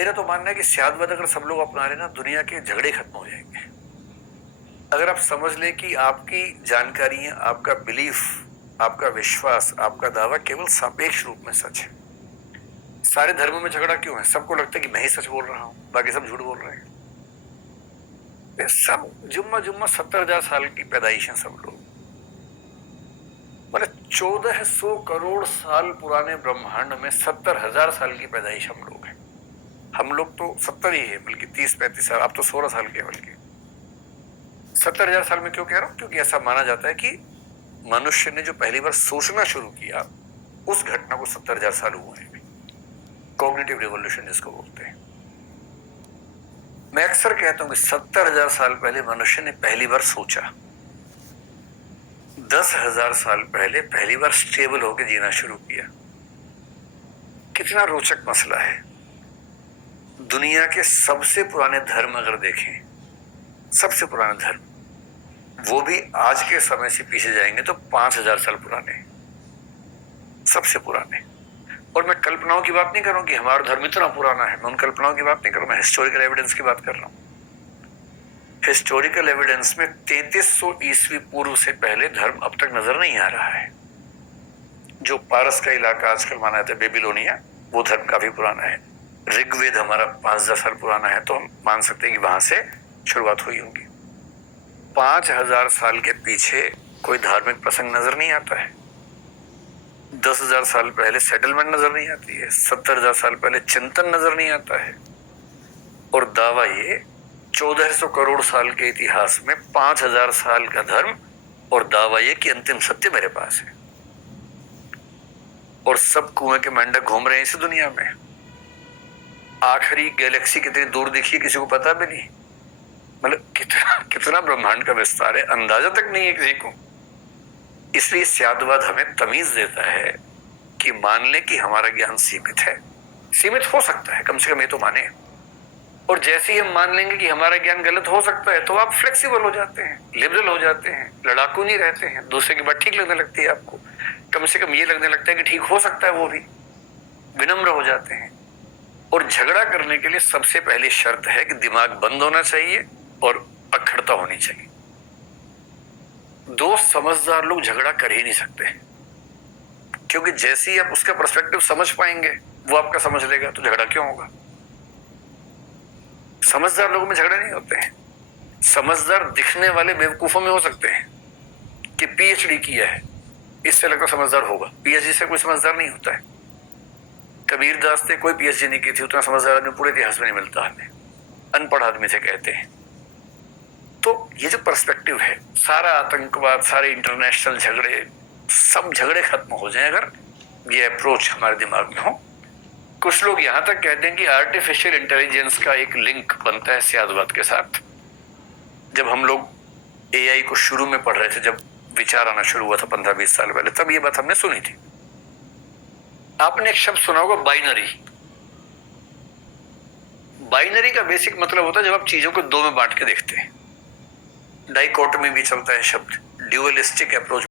मेरा तो मानना है कि स्यादवाद अगर सब लोग अपना रहे ना, दुनिया के झगड़े खत्म हो जाएंगे। अगर आप समझ लें कि आपकी जानकारियां, आपका बिलीफ, आपका विश्वास, आपका दावा केवल सापेक्ष रूप में सच है। सारे धर्मों में झगड़ा क्यों है? सबको लगता है कि मैं ही सच बोल रहा हूं, बाकी सब झूठ बोल रहे हैं। ये सब जुम्मा जुम्मा 70,000 साल की पैदाइश है सब लोग। मतलब 1400 करोड़ साल पुराने ब्रह्मांड में 70,000 साल की पैदाइश हम लोग हैं। हम लोग तो 70 ही है, बल्कि 30-35 साल, आप तो 16 साल के, बल्कि 70,000 साल में। क्यों कह रहा हूं? क्योंकि ऐसा माना जाता है कि मनुष्य ने जो पहली बार सोचना शुरू किया, उस घटना को 70,000 साल हुए हैं। कॉग्निटिव रिवॉल्यूशन जिसको बोलते हैं। मैं अक्सर कहता हूं कि 70,000 साल पहले मनुष्य ने पहली बार सोचा, 10,000 साल पहले पहली बार स्टेबल होकर जीना शुरू किया। कितना रोचक मसला है। दुनिया के सबसे पुराने धर्म अगर देखें, सबसे पुराने धर्म, वो भी आज के समय से पीछे जाएंगे तो 5,000 साल पुराने, सबसे पुराने। और मैं कल्पनाओं की बात नहीं कर रहा हूं कि हमारा धर्म इतना पुराना है, मैं उन कल्पनाओं की बात नहीं कर रहा हूं, मैं हिस्टोरिकल एविडेंस की बात कर रहा हूं। हिस्टोरिकल एविडेंस में 3300 ईस्वी पूर्व से पहले धर्म अब तक नजर नहीं आ रहा है। जो पारस का इलाका आजकल माना जाता है बेबीलोनिया, वो धर्म काफी पुराना है। ऋग्वेद हमारा 5,000 साल पुराना है, तो हम मान सकते हैं कि वहां से शुरुआत हुई होगी। 5,000 साल के पीछे कोई धार्मिक प्रसंग नजर नहीं आता है। 10,000 साल पहले सेटलमेंट नजर नहीं आती है। 70,000 साल पहले चिंतन नजर नहीं आता है। और दावा ये 1400 करोड़ साल के इतिहास में 5,000 साल का धर्म, और दावा ये कि अंतिम सत्य मेरे पास है। और सब कुएं के मेंढक घूम रहे हैं इस दुनिया में। आखिरी गैलेक्सी कितनी दूर दिखी है किसी को पता भी नहीं। मतलब कितना कितना ब्रह्मांड का विस्तार है, अंदाजा तक नहीं है किसी को। इसलिए स्यादवाद हमें तमीज देता है कि मान ले कि हमारा ज्ञान सीमित है, सीमित हो सकता है, कम से कम ये तो माने। और जैसे ही हम मान लेंगे कि हमारा ज्ञान गलत हो सकता है, तो आप फ्लेक्सिबल हो जाते हैं, लिबरल हो जाते हैं, लड़ाकू नहीं रहते हैं। दूसरे की बात ठीक लगने लगती है आपको, कम से कम ये लगने लगता है कि ठीक हो सकता है, वो भी विनम्र हो जाते हैं। और झगड़ा करने के लिए सबसे पहली शर्त है कि दिमाग बंद होना चाहिए और अखड़ता होनी चाहिए। दो समझदार लोग झगड़ा कर ही नहीं सकते, क्योंकि जैसे ही आप उसका पर्सपेक्टिव समझ पाएंगे, वो आपका समझ लेगा, तो झगड़ा क्यों होगा? समझदार लोगों में झगड़े नहीं होते हैं। समझदार दिखने वाले बेवकूफों में हो सकते हैं कि पीएचडी किया है, इससे लगता समझदार होगा। पीएचडी से कोई समझदार नहीं होता है। कबीर दास ने कोई पीएचडी नहीं की थी, उतना समझदार आदमी पूरे इतिहास में नहीं मिलता हमें, अनपढ़ आदमी से कहते हैं। तो ये जो पर्सपेक्टिव है, सारा आतंकवाद, सारे इंटरनेशनल झगड़े, सब झगड़े खत्म हो जाए अगर ये अप्रोच हमारे दिमाग में हो। कुछ लोग यहां तक कहते हैं कि आर्टिफिशियल इंटेलिजेंस का एक लिंक बनता है स्यादवाद के साथ। जब हम लोग एआई को शुरू में पढ़ रहे थे, जब विचार आना शुरू हुआ था 15-20 साल पहले, तब ये बात हमने सुनी थी। आपने एक शब्द सुना होगा, बाइनरी। बाइनरी का बेसिक मतलब होता है जब आप चीजों को दो में बांट के देखते हैं। डाइकोटमी भी चलता है शब्द, ड्यूअलिस्टिक अप्रोच